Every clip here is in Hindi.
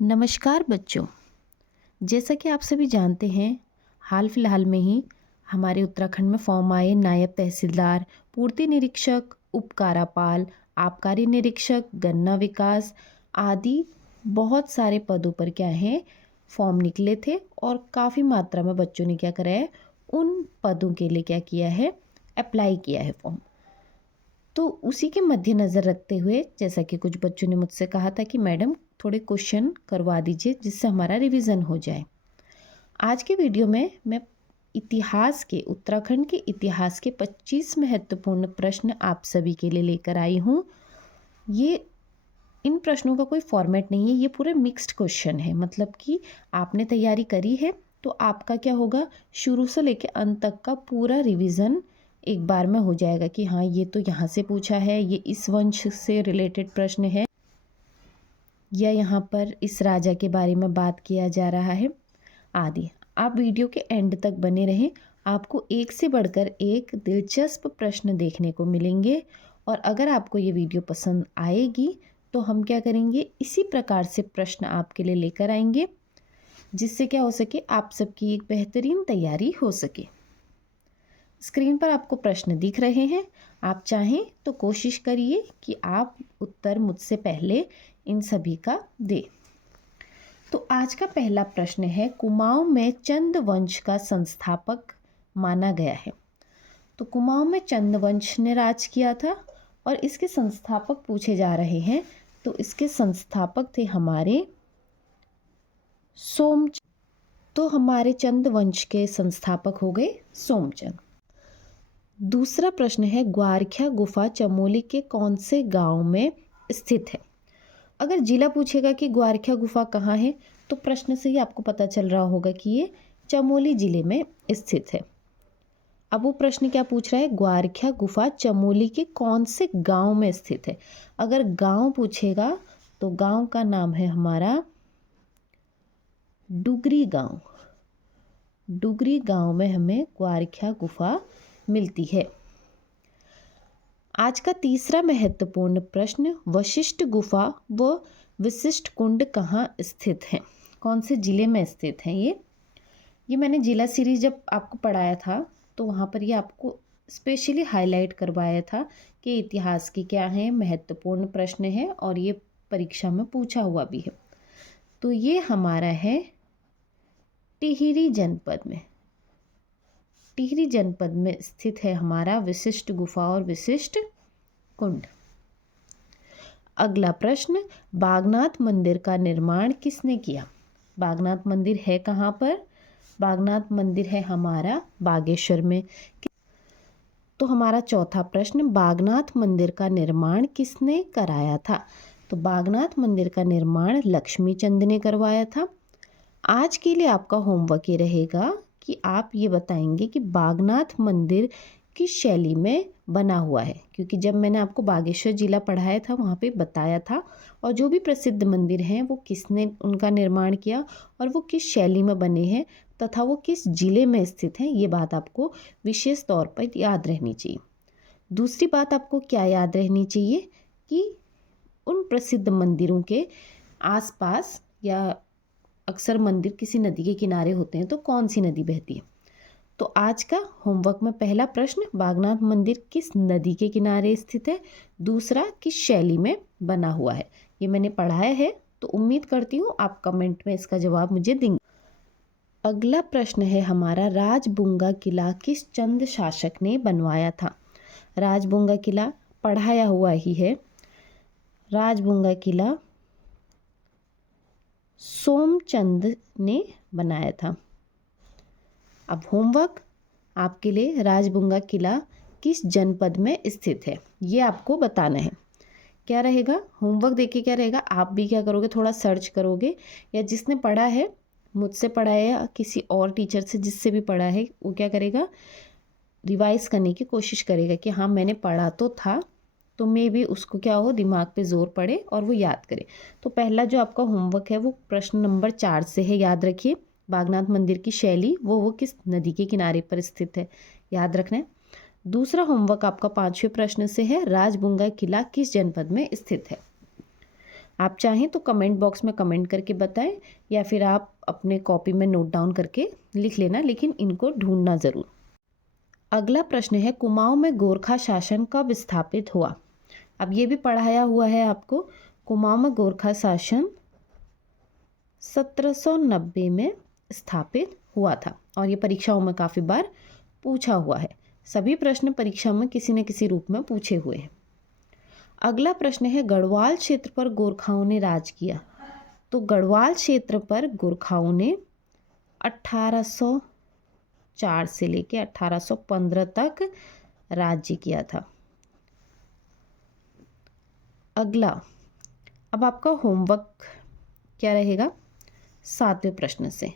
नमस्कार बच्चों। जैसा कि आप सभी जानते हैं, हाल फिलहाल में ही हमारे उत्तराखंड में फॉर्म आए नायब तहसीलदार, पूर्ति निरीक्षक, उपकारापाल, आबकारी निरीक्षक, गन्ना विकास आदि बहुत सारे पदों पर क्या है फॉर्म निकले थे और काफ़ी मात्रा में बच्चों ने क्या करा है, उन पदों के लिए क्या किया है, अप्लाई किया है फॉर्म। तो उसी के मद्देनज़र रखते हुए जैसा कि कुछ बच्चों ने मुझसे कहा था कि मैडम थोड़े क्वेश्चन करवा दीजिए जिससे हमारा रिवीजन हो जाए। आज के वीडियो में मैं उत्तराखंड के इतिहास के 25 महत्वपूर्ण प्रश्न आप सभी के लिए लेकर आई हूँ। ये इन प्रश्नों का कोई फॉर्मेट नहीं है, ये पूरे मिक्स्ड क्वेश्चन है। मतलब कि आपने तैयारी करी है तो आपका क्या होगा, शुरू से लेकर अंत तक का पूरा रिवीजन एक बार में हो जाएगा कि हाँ ये तो यहाँ से पूछा है, ये इस वंश से रिलेटेड प्रश्न है, या यहाँ पर इस राजा के बारे में बात किया जा रहा है आदि। आप वीडियो के एंड तक बने रहें, आपको एक से बढ़कर एक दिलचस्प प्रश्न देखने को मिलेंगे। और अगर आपको ये वीडियो पसंद आएगी तो हम क्या करेंगे, इसी प्रकार से प्रश्न आपके लिए लेकर आएंगे जिससे क्या हो सके, आप सबकी एक बेहतरीन तैयारी हो सके। स्क्रीन पर आपको प्रश्न दिख रहे हैं, आप चाहें तो कोशिश करिए कि आप उत्तर मुझसे पहले इन सभी का दें। तो आज का पहला प्रश्न है, कुमाऊं में चंद वंश का संस्थापक माना गया है। तो कुमाऊं में चंद वंश ने राज किया था और इसके संस्थापक पूछे जा रहे हैं। तो इसके संस्थापक थे हमारे सोमचंद। तो हमारे चंद वंश के संस्थापक हो गए सोमचंद। दूसरा प्रश्न है, ग्वारख्या गुफा चमोली के कौन से गांव में स्थित है। अगर जिला पूछेगा कि ग्वारख्या गुफा कहाँ है तो प्रश्न से ही आपको पता चल रहा होगा कि ये चमोली जिले में स्थित है। अब वो प्रश्न क्या पूछ रहा है, ग्वारख्या गुफा चमोली के कौन से गांव में स्थित है। अगर गांव पूछेगा तो गांव का नाम है हमारा डुगरी गांव। डुगरी गांव में हमें ग्वारख्या गुफा मिलती है। आज का तीसरा महत्वपूर्ण प्रश्न, वशिष्ठ गुफा व विशिष्ट कुंड कहाँ स्थित हैं, कौन से जिले में स्थित हैं। ये मैंने जिला सीरीज जब आपको पढ़ाया था तो वहाँ पर ये आपको स्पेशली हाईलाइट करवाया था कि इतिहास की क्या है, महत्वपूर्ण प्रश्न है और ये परीक्षा में पूछा हुआ भी है। तो ये हमारा है टिहरी जनपद में। टिहरी जनपद में स्थित है हमारा विशिष्ट गुफा और विशिष्ट कुंड। अगला प्रश्न, बागनाथ मंदिर का निर्माण किसने किया। बागनाथ मंदिर है कहाँ पर, बागनाथ मंदिर है हमारा बागेश्वर में। तो हमारा चौथा प्रश्न, बागनाथ मंदिर का निर्माण किसने कराया था। तो बागनाथ मंदिर का निर्माण लक्ष्मी चंद ने करवाया था। आज के लिए आपका होमवर्क ये रहेगा कि आप ये बताएंगे कि बागनाथ मंदिर किस शैली में बना हुआ है, क्योंकि जब मैंने आपको बागेश्वर जिला पढ़ाया था वहाँ पे बताया था, और जो भी प्रसिद्ध मंदिर हैं वो किसने उनका निर्माण किया और वो किस शैली में बने हैं तथा वो किस जिले में स्थित हैं, ये बात आपको विशेष तौर पर याद रहनी चाहिए। दूसरी बात आपको क्या याद रहनी चाहिए कि उन प्रसिद्ध मंदिरों के आसपास, या अक्सर मंदिर किसी नदी के किनारे होते हैं तो कौन सी नदी बहती है। तो आज का होमवर्क में पहला प्रश्न, बागनाथ मंदिर किस नदी के किनारे स्थित है। दूसरा, किस शैली में बना हुआ है। ये मैंने पढ़ाया है तो उम्मीद करती हूँ आप कमेंट में इसका जवाब मुझे देंगे। अगला प्रश्न है हमारा, राजबुंगा किला किस चंद शासक ने बनवाया था। राजबुंगा किला पढ़ाया हुआ ही है। राजबुंगा किला सोमचंद ने बनाया था। अब होमवर्क आपके लिए, राजबुंगा किला किस जनपद में स्थित है ये आपको बताना है। क्या रहेगा होमवर्क, देखिए क्या रहेगा, आप भी क्या करोगे, थोड़ा सर्च करोगे, या जिसने पढ़ा है, मुझसे पढ़ा है या किसी और टीचर से जिससे भी पढ़ा है, वो क्या करेगा, रिवाइज करने की कोशिश करेगा कि हाँ मैंने पढ़ा तो था, तो मे भी उसको क्या हो, दिमाग पे जोर पड़े और वो याद करे। तो पहला जो आपका होमवर्क है वो प्रश्न नंबर 4 से है, याद रखिए। बागनाथ मंदिर की शैली वो किस नदी के किनारे पर स्थित है, याद रखना है। दूसरा होमवर्क आपका 5वें प्रश्न से है, राजबुंगा किला किस जनपद में स्थित है। आप चाहें तो कमेंट बॉक्स में कमेंट करके बताएं या फिर आप अपने कॉपी में नोट डाउन करके लिख लेना, लेकिन इनको ढूंढना ज़रूर। अगला प्रश्न है, कुमाऊं में गोरखा शासन कब स्थापित हुआ? अब ये भी पढ़ाया हुआ है आपको। कुमाऊं में गोरखा शासन 1790 में स्थापित हुआ था और ये परीक्षाओं में काफ़ी बार पूछा हुआ है। सभी प्रश्न परीक्षा में किसी न किसी रूप में पूछे हुए हैं। अगला प्रश्न है, गढ़वाल क्षेत्र पर गोरखाओं ने राज किया। तो गढ़वाल क्षेत्र पर गोरखाओं ने 1804 से लेके 1815 तक राज्य किया था। अगला, अब आपका होमवर्क क्या रहेगा 7वें प्रश्न से।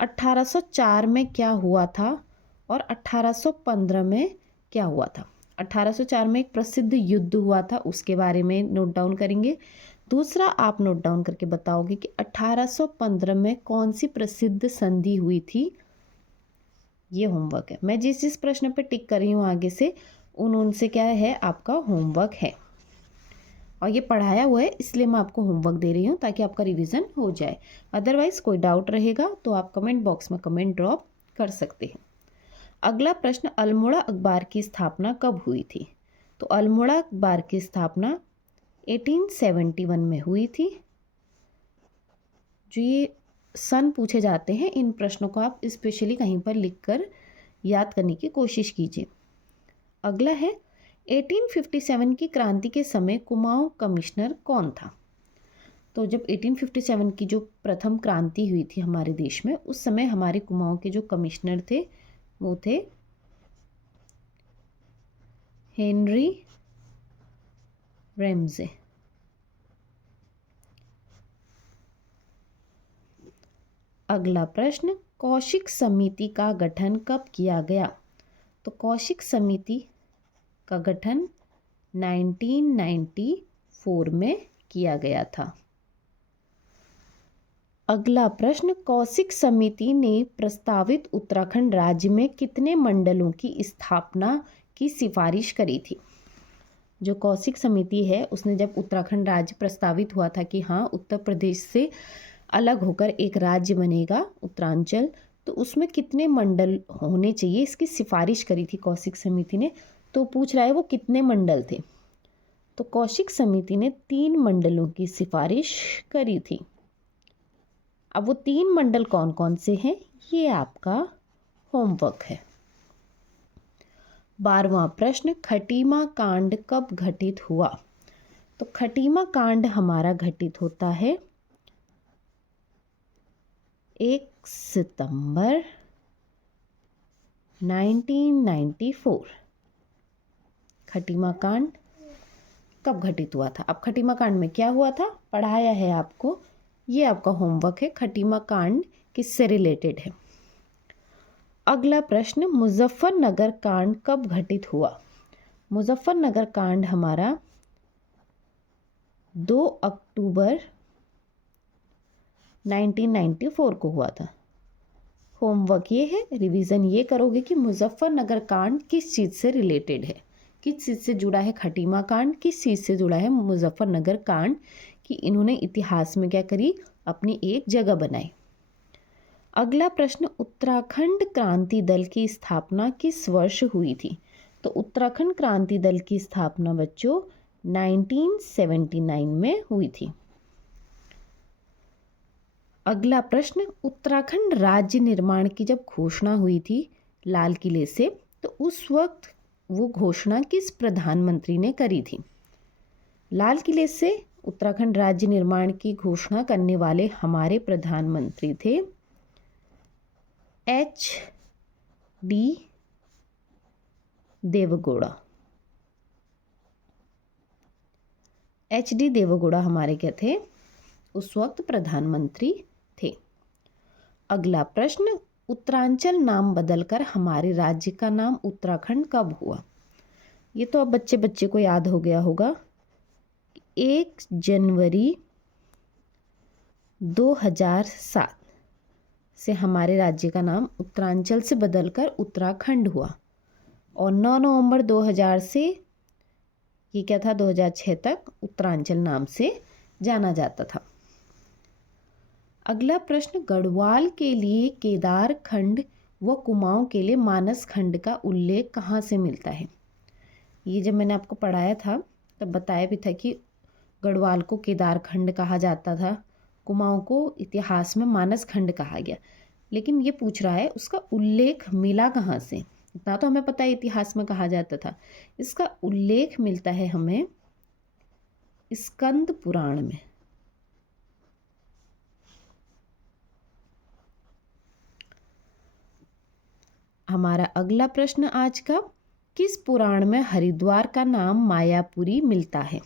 1804 में क्या हुआ था और 1815 में क्या हुआ था? 1804 में एक प्रसिद्ध युद्ध हुआ था, उसके बारे में नोट डाउन करेंगे। दूसरा, आप नोट डाउन करके बताओगे कि 1815 में कौन सी प्रसिद्ध संधि हुई थी। ये होमवर्क है। मैं जिस जिस प्रश्न पे टिक कर रही हूँ आगे से, उनसे क्या है आपका होमवर्क है, और ये पढ़ाया हुआ है इसलिए मैं आपको होमवर्क दे रही हूँ ताकि आपका रिवीजन हो जाए। अदरवाइज़ कोई डाउट रहेगा तो आप कमेंट बॉक्स में कमेंट ड्रॉप कर सकते हैं। अगला प्रश्न, अल्मोड़ा अखबार की स्थापना कब हुई थी? तो अल्मोड़ा अखबार की स्थापना 1871 में हुई थी। जो ये सन पूछे जाते हैं, इन प्रश्नों को आप स्पेशली कहीं पर लिखकर याद करने की कोशिश कीजिए। अगला है, 1857 की क्रांति के समय कुमाऊं कमिश्नर कौन था? तो जब 1857 की जो प्रथम क्रांति हुई थी हमारे देश में, उस समय हमारे कुमाऊं के जो कमिश्नर थे वो थे हेनरी रैमजे। अगला प्रश्न, कौशिक समिति का गठन कब किया गया? तो कौशिक समिति का गठन 1994 में किया गया था। अगला प्रश्न, कौशिक समिति ने प्रस्तावित उत्तराखंड राज्य में कितने मंडलों की स्थापना की सिफारिश करी थी? जो कौशिक समिति है उसने जब उत्तराखंड राज्य प्रस्तावित हुआ था कि हाँ उत्तर प्रदेश से अलग होकर एक राज्य बनेगा उत्तरांचल, तो उसमें कितने मंडल होने चाहिए इसकी सिफारिश करी थी कौशिक समिति ने। तो पूछ रहा है वो कितने मंडल थे। तो कौशिक समिति ने 3 मंडलों की सिफारिश करी थी। अब वो 3 मंडल कौन कौन से हैं, ये आपका होमवर्क है। 12वां प्रश्न, खटीमा कांड कब घटित हुआ? तो खटीमा कांड हमारा घटित होता है 1 सितंबर 1994। खटीमा कांड कब घटित हुआ था? अब खटीमा कांड में क्या हुआ था पढ़ाया है आपको, ये आपका होमवर्क है। खटीमा कांड किससे रिलेटेड है? अगला प्रश्न, मुजफ्फरनगर कांड कब घटित हुआ? मुजफ्फरनगर कांड हमारा 2 अक्टूबर 1994 को हुआ था। होमवर्क ये है, रिवीजन ये करोगे कि मुजफ्फरनगर कांड किस चीज़ से रिलेटेड है, किस चीज़ से जुड़ा है खटीमा कांड, किस चीज़ से जुड़ा है मुजफ्फरनगर कांड, कि इन्होंने इतिहास में क्या करी, अपनी एक जगह बनाई। अगला प्रश्न, उत्तराखंड क्रांति दल की स्थापना किस वर्ष हुई थी? तो उत्तराखंड क्रांति दल की स्थापना बच्चों 1979 में हुई थी। अगला प्रश्न, उत्तराखंड राज्य निर्माण की जब घोषणा हुई थी लाल किले से, तो उस वक्त वो घोषणा किस प्रधानमंत्री ने करी थी? लाल किले से उत्तराखंड राज्य निर्माण की घोषणा करने वाले हमारे प्रधानमंत्री थे HD देवगौड़ा। HD देवगौड़ा हमारे क्या थे, उस वक्त प्रधानमंत्री थे। अगला प्रश्न, उत्तरांचल नाम बदलकर हमारे राज्य का नाम उत्तराखंड कब हुआ? ये तो अब बच्चे बच्चे को याद हो गया होगा। 1 जनवरी 2007 से हमारे राज्य का नाम उत्तरांचल से बदलकर उत्तराखंड हुआ, और 9 नवंबर 2000 से ये क्या था 2006 तक उत्तरांचल नाम से जाना जाता था। अगला प्रश्न, गढ़वाल के लिए केदार खंड व कुमाऊं के लिए मानस खंड का उल्लेख कहाँ से मिलता है? ये जब मैंने आपको पढ़ाया था तब बताया भी था कि गढ़वाल को केदार खंड कहा जाता था, कुमाऊं को इतिहास में मानस खंड कहा गया। लेकिन ये पूछ रहा है उसका उल्लेख मिला कहाँ से। इतना तो हमें पता है इतिहास में कहा जाता था, इसका उल्लेख मिलता है हमें स्कंद पुराण में। हमारा अगला प्रश्न आज का, किस पुराण में हरिद्वार का नाम मायापुरी मिलता है?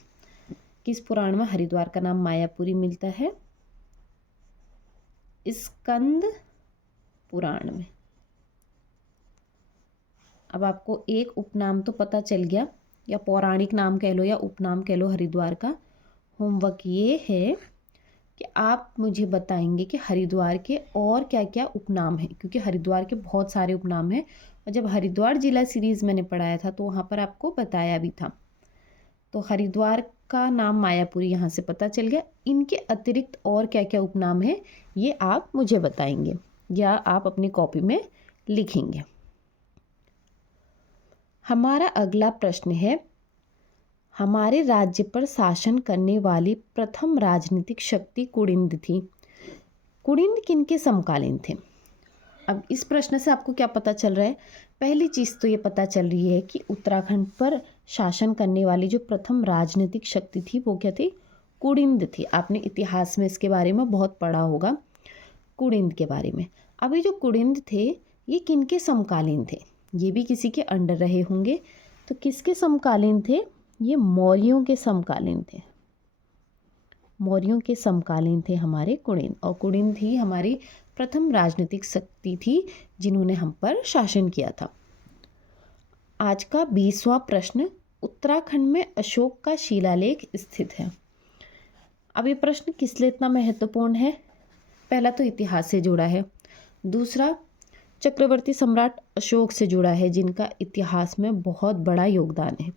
किस पुराण में हरिद्वार का नाम मायापुरी मिलता है? स्कंद पुराण में। अब आपको एक उपनाम तो पता चल गया, या पौराणिक नाम कह लो या उपनाम कह लो हरिद्वार का। होमवर्क ये है कि आप मुझे बताएंगे कि हरिद्वार के और क्या क्या उपनाम हैं, क्योंकि हरिद्वार के बहुत सारे उपनाम हैं और जब हरिद्वार जिला सीरीज़ मैंने पढ़ाया था तो वहाँ पर आपको बताया भी था। तो हरिद्वार का नाम मायापुरी यहाँ से पता चल गया। इनके अतिरिक्त और क्या क्या उपनाम है ये आप मुझे बताएंगे या आप अपनी कॉपी में लिखेंगे। हमारा अगला प्रश्न है, हमारे राज्य पर शासन करने वाली प्रथम राजनीतिक शक्ति कुड़िंद थी। कुड़िंद किनके समकालीन थे? अब इस प्रश्न से आपको क्या पता चल रहा है? पहली चीज़ तो ये पता चल रही है कि उत्तराखंड पर शासन करने वाली जो प्रथम राजनीतिक शक्ति थी वो क्या थी? कुड़िंद थी। आपने इतिहास में इसके बारे में बहुत पढ़ा होगा, कुड़िंद के बारे में। अब ये जो कुड़िंद थे ये किनके समकालीन थे? ये भी किसी के अंडर रहे होंगे, तो किसके समकालीन थे? ये मौर्यों के समकालीन थे। मौर्यों के समकालीन थे हमारे कुड़िंद, और कुड़िंद ही हमारी प्रथम राजनीतिक शक्ति थी जिन्होंने हम पर शासन किया था। आज का 20वां प्रश्न, उत्तराखंड में अशोक का शिलालेख स्थित है। अब ये प्रश्न किस लिए इतना महत्वपूर्ण है? पहला तो इतिहास से जुड़ा है, दूसरा चक्रवर्ती सम्राट अशोक से जुड़ा है जिनका इतिहास में बहुत बड़ा योगदान है।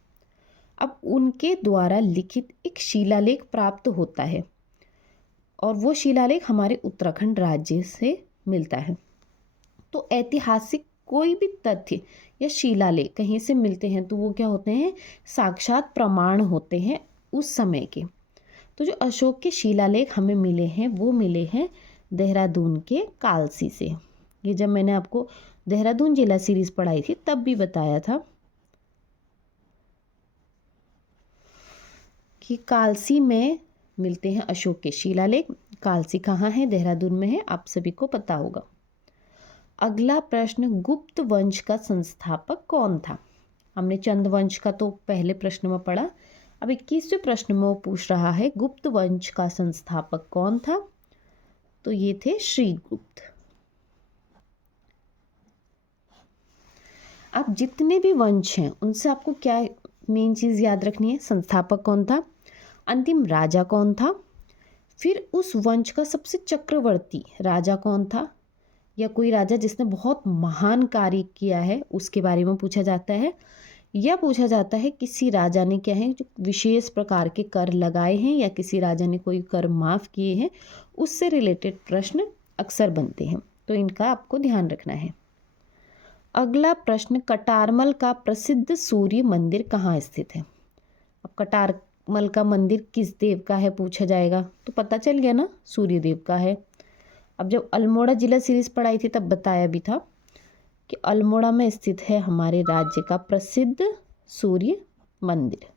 अब उनके द्वारा लिखित एक शिलालेख प्राप्त होता है और वो शिलालेख हमारे उत्तराखंड राज्य से मिलता है। तो ऐतिहासिक कोई भी तथ्य या शिलालेख कहीं से मिलते हैं तो वो क्या होते हैं? साक्षात प्रमाण होते हैं उस समय के। तो जो अशोक के शिलालेख हमें मिले हैं वो मिले हैं देहरादून के कालसी से। ये जब मैंने आपको देहरादून जिला सीरीज पढ़ाई थी तब भी बताया था कि कालसी में मिलते हैं अशोक के शिलालेख। कालसी कहाँ है? देहरादून में है, आप सभी को पता होगा। अगला प्रश्न, गुप्त वंश का संस्थापक कौन था? हमने चंद वंश का तो पहले प्रश्न में पढ़ा, अब 21वें प्रश्न में वो पूछ रहा है गुप्त वंश का संस्थापक कौन था? तो ये थे श्रीगुप्त। अब जितने भी वंश हैं उनसे आपको क्या मेन चीज़ याद रखनी है? संस्थापक कौन था, अंतिम राजा कौन था, फिर उस वंश का सबसे चक्रवर्ती राजा कौन था, या कोई राजा जिसने बहुत महान कार्य किया है उसके बारे में पूछा जाता है, या पूछा जाता है किसी राजा ने क्या है जो विशेष प्रकार के कर लगाए हैं या किसी राजा ने कोई कर माफ़ किए हैं, उससे रिलेटेड प्रश्न अक्सर बनते हैं, तो इनका आपको ध्यान रखना है। अगला प्रश्न, कटारमल का प्रसिद्ध सूर्य मंदिर कहाँ स्थित है? अब कटारमल का मंदिर किस देव का है पूछा जाएगा तो पता चल गया ना, सूर्य देव का है। अब जब अल्मोड़ा जिला सीरीज पढ़ाई थी तब बताया भी था कि अल्मोड़ा में स्थित है हमारे राज्य का प्रसिद्ध सूर्य मंदिर।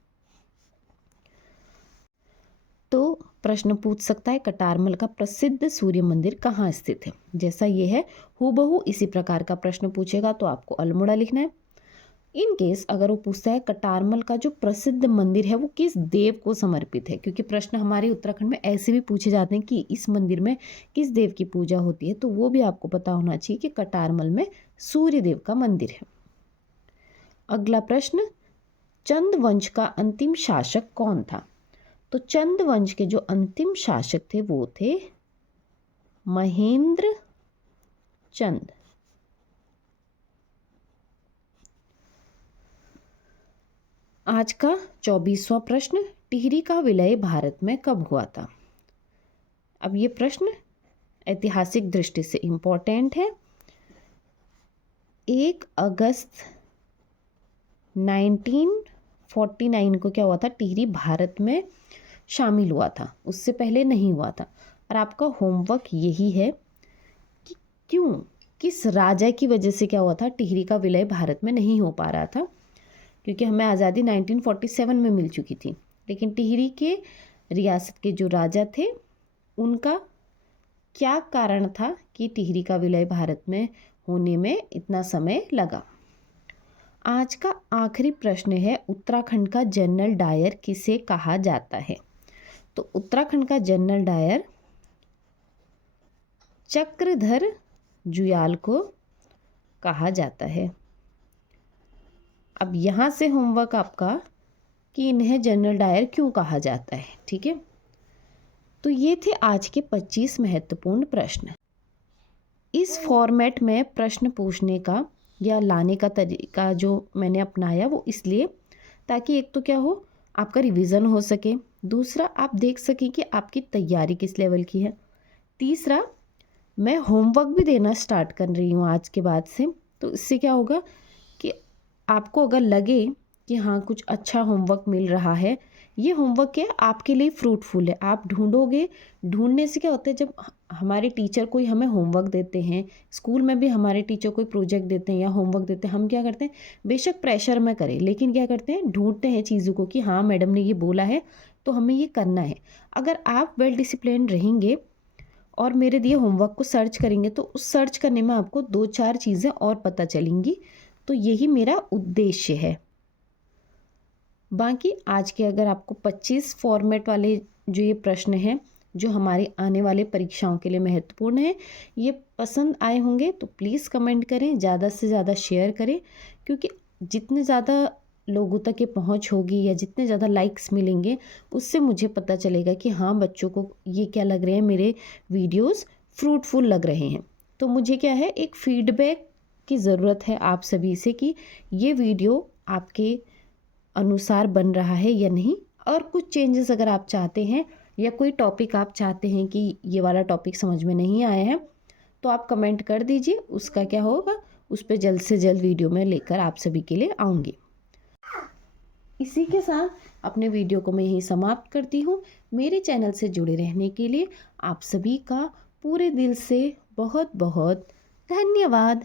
तो प्रश्न पूछ सकता है कटारमल का प्रसिद्ध सूर्य मंदिर कहाँ स्थित है? जैसा ये है हूबहू इसी प्रकार का प्रश्न पूछेगा तो आपको अल्मोड़ा लिखना है। इन केस अगर वो पूछता है कटारमल का जो प्रसिद्ध मंदिर है वो किस देव को समर्पित है, क्योंकि प्रश्न हमारे उत्तराखंड में ऐसे भी पूछे जाते हैं कि इस मंदिर में किस देव की पूजा होती है, तो वो भी आपको पता होना चाहिए कि कटारमल में सूर्य देव का मंदिर है। अगला प्रश्न, चंद वंश का अंतिम शासक कौन था? तो चंद वंश के जो अंतिम शासक थे वो थे महेंद्र चंद। आज का 24वां प्रश्न, टिहरी का विलय भारत में कब हुआ था? अब ये प्रश्न ऐतिहासिक दृष्टि से इम्पोर्टेंट है। 1 अगस्त 1949 को क्या हुआ था? टिहरी भारत में शामिल हुआ था, उससे पहले नहीं हुआ था। और आपका होमवर्क यही है कि क्यों, किस राजा की वजह से क्या हुआ था टिहरी का विलय भारत में नहीं हो पा रहा था। क्योंकि हमें आज़ादी 1947 में मिल चुकी थी, लेकिन टिहरी के रियासत के जो राजा थे उनका क्या कारण था कि टिहरी का विलय भारत में होने में इतना समय लगा। आज का आखिरी प्रश्न है, उत्तराखंड का जनरल डायर किसे कहा जाता है? तो उत्तराखंड का जनरल डायर चक्रधर जुयाल को कहा जाता है। अब यहाँ से होमवर्क आपका कि इन्हें जनरल डायर क्यों कहा जाता है, ठीक है। तो ये थे आज के 25 महत्वपूर्ण प्रश्न। इस फॉर्मेट में प्रश्न पूछने का या लाने का तरीका जो मैंने अपनाया वो इसलिए ताकि एक तो क्या हो, आपका रिवीजन हो सके, दूसरा आप देख सकें कि आपकी तैयारी किस लेवल की है, तीसरा मैं होमवर्क भी देना स्टार्ट कर रही हूँ आज के बाद से। तो इससे क्या होगा कि आपको अगर लगे कि हाँ कुछ अच्छा होमवर्क मिल रहा है, ये होमवर्क क्या है आपके लिए फ्रूटफुल है। आप ढूंढोगे, ढूंढने से क्या होता है, जब हमारे टीचर कोई हमें होमवर्क देते हैं, स्कूल में भी हमारे टीचर कोई प्रोजेक्ट देते हैं या होमवर्क देते हैं, हम क्या करते हैं, बेशक प्रेशर में करें लेकिन क्या करते हैं, ढूंढते हैं चीज़ों को कि हाँ मैडम ने ये बोला है तो हमें ये करना है। अगर आप वेल डिसिप्लिन रहेंगे और मेरे दिए होमवर्क को सर्च करेंगे तो उस सर्च करने में आपको 2-4 चीज़ें और पता चलेंगी। तो यही मेरा उद्देश्य है। बाकी आज के अगर आपको 25 फॉर्मेट वाले जो ये प्रश्न हैं जो हमारे आने वाले परीक्षाओं के लिए महत्वपूर्ण है, ये पसंद आए होंगे तो प्लीज़ कमेंट करें, ज़्यादा से ज़्यादा शेयर करें, क्योंकि जितने ज़्यादा लोगों तक ये पहुंच होगी या जितने ज़्यादा लाइक्स मिलेंगे उससे मुझे पता चलेगा कि हाँ बच्चों को ये क्या लग रहे हैं, मेरे वीडियोस फ्रूटफुल लग रहे हैं। तो मुझे क्या है, एक फीडबैक की ज़रूरत है आप सभी से कि ये वीडियो आपके अनुसार बन रहा है या नहीं। और कुछ चेंजेस अगर आप चाहते हैं या कोई टॉपिक आप चाहते हैं कि ये वाला टॉपिक समझ में नहीं आया है तो आप कमेंट कर दीजिए, उसका क्या होगा, उस पर जल्द से जल्द वीडियो में लेकर आप सभी के लिए आऊँगी। इसी के साथ अपने वीडियो को मैं यहीं समाप्त करती हूँ। मेरे चैनल से जुड़े रहने के लिए आप सभी का पूरे दिल से बहुत बहुत धन्यवाद।